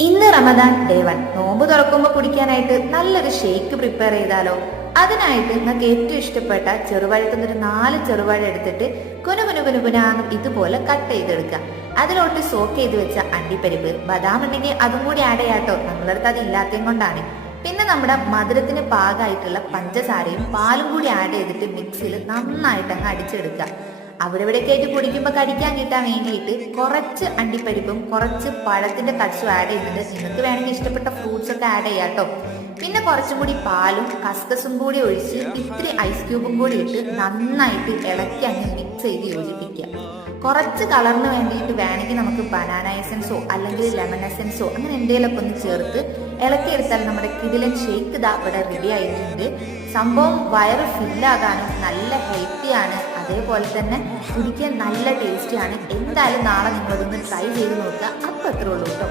ഇന്ന് റമദാൻ ഡേ 1 നോമ്പ് തുറക്കുമ്പോൾ കുടിക്കാനായിട്ട് നല്ലൊരു ഷേക്ക് പ്രിപ്പയർ ചെയ്താലോ. അതിനായിട്ട് നിങ്ങൾക്ക് ഏറ്റവും ഇഷ്ടപ്പെട്ട ചെറുപഴത്തുന്ന ഒരു 4 ചെറുപഴ എടുത്തിട്ട് കുനുകുനുകുനുകുനാന്നും ഇതുപോലെ കട്ട് ചെയ്തെടുക്കുക. അതിലോട്ട് സോക്ക് ചെയ്ത് വെച്ച അണ്ടിപ്പരിപ്പ്, ബദാം ഉണ്ടെങ്കിൽ അതും കൂടി ആഡ് ചെയ്യാട്ടോ, നമ്മളുടെ അടുത്ത് അത് ഇല്ലാത്തതും കൊണ്ടാണ്. പിന്നെ നമ്മുടെ മധുരത്തിന് പാകമായിട്ടുള്ള പഞ്ചസാരയും പാലും കൂടി ആഡ് ചെയ്തിട്ട് മിക്സിയിൽ നന്നായിട്ട് അങ്ങ് അടിച്ചെടുക്കുക. അവിടെ ഇവിടെയൊക്കെ ആയിട്ട് കുടിക്കുമ്പോൾ കടിക്കാൻ കിട്ടാൻ വേണ്ടിയിട്ട് കുറച്ച് അണ്ടിപ്പരിപ്പും കുറച്ച് പഴത്തിന്റെ കട്സും ആഡ് ചെയ്തിട്ട് നിങ്ങൾക്ക് വേണമെങ്കിൽ ഇഷ്ടപ്പെട്ട ഫ്രൂട്ട്സ് ഒക്കെ ആഡ് ചെയ്യാം കേട്ടോ. പിന്നെ കുറച്ചും കൂടി പാലും കസ്കസും കൂടി ഒഴിച്ച് ഇത്തിരി ഐസ് ക്യൂബും കൂടി ഇട്ട് നന്നായിട്ട് ഇളക്കി അങ്ങ് മിക്സ് ചെയ്ത് യോജിപ്പിക്കുക. കുറച്ച് കളറിന് വേണ്ടിയിട്ട് വേണമെങ്കിൽ നമുക്ക് ബനാന എസൻസോ അല്ലെങ്കിൽ ലെമൺ എസൻസോ അങ്ങനെ എന്തെങ്കിലുമൊക്കെ ഒന്ന് ചേർത്ത് ഇളക്കിയെടുത്താൽ നമ്മുടെ കിടിലൻ ഷേക്ക് ഇതാ ഇവിടെ റെഡി ആയിട്ടുണ്ട്. സംഭവം വയറ് ഫില്ലാകാനും നല്ല ഹെൽത്തിയാണ്, അതേപോലെ തന്നെ കുടിക്കാൻ നല്ല ടേസ്റ്റിയാണ്. എന്തായാലും നാളെ നിങ്ങളതൊന്ന് ട്രൈ ചെയ്ത് നോക്കുക. അപ്പം അത്രേ ഉള്ളൂ കേട്ടോ.